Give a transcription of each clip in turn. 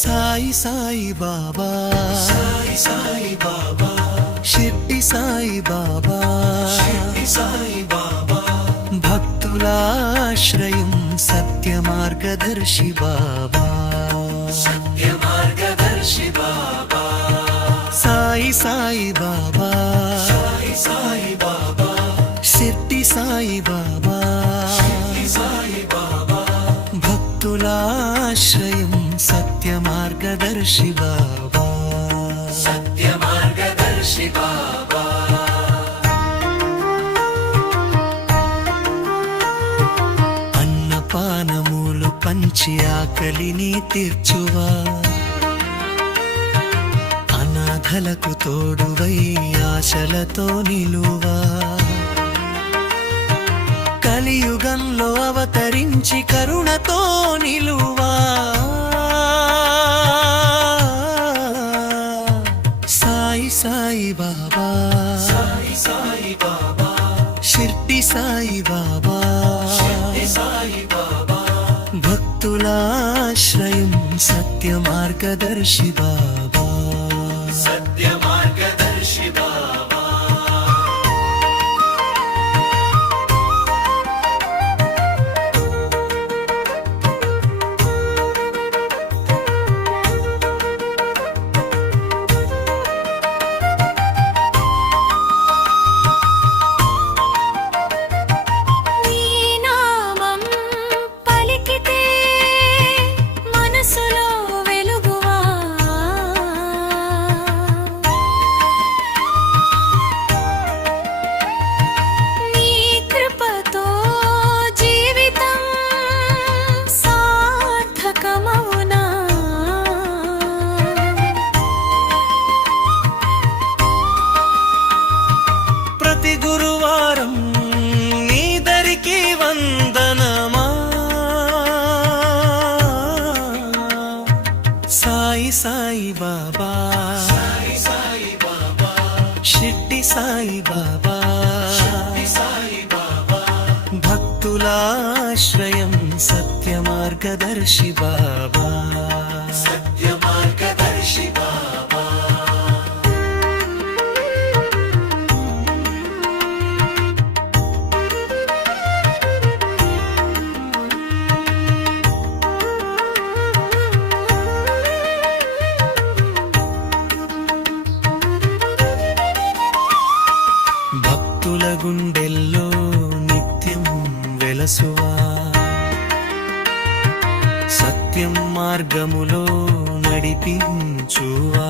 సాయి సాయి బాబా, సాయి సాయి బాబా, షిర్డి సాయి బాబా, షిర్డి సాయి బాబా, భక్తులాశ్రయం సత్య మార్గదర్శి బాబా, సత్య మార్గదర్శి బాబా, సాయి సాయి బాబా, సాయి సాయి బాబా, షిర్డి సాయి బాబా, షిర్డి సాయి బాబా, భక్తులాశ్రయం సత్య మార్గదర్శి బాబా, సత్య మార్గదర్శి బాబా. అన్నపానములు పంచి ఆకలిని తీర్చువా, అనాథలకు తోడువై ఆశలతో నిలువా, కలియుగంలో అవతరించి కరుణతో నిలువా, సాయి సాయి బాబా, సాయి సాయి బాబా, షిర్డి సాయి బాబా, షిర్డి సాయి బాబా, భక్తులాశ్రయం సత్య మార్గదర్శి బాబా, సత్య మార్గదర్శి బాబా. నీ నామం పలికితే మనసులో వెలుగువా, నీ కృపతో జీవితం సార్థకమవునా, ప్రతి గురువారం నీ దరికి వందనమా, సాయి సాయి బాబా, సాయి సాయి బాబా, షిర్డి సాయి బాబా, షిర్డి సాయి బాబా, భక్తులాశ్రయం సత్య మార్గదర్శి బాబా, సత్య మార్గదర్శి బాబా. భక్తుల గుండెల్లో నిత్యం వెలసువా, సత్యం మార్గములో నడిపించువా,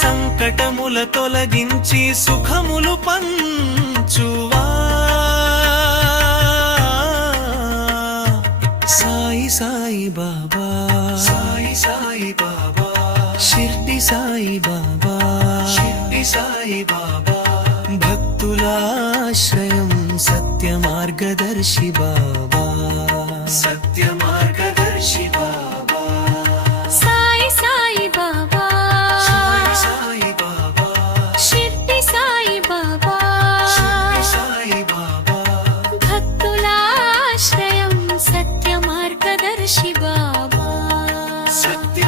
సంకటముల తొలగించి సుఖములు పంచువా, సాయి సాయి బాబా, సాయి సాయి బాబా, షిర్డి సాయి బాబా, షిర్డి సాయి బాబా, భక్తులాశ్రయం సత్య మార్గదర్శి బాబా, సత్య మార్గదర్శి బాబా, సాయి సాయి బాబా, సాయి సాయి బాబా, షిర్డి సాయి బాబా, షిర్డి సాయి బాబా, భక్తులాశ్రయం సత్య మార్గదర్శి బాబా, సత్య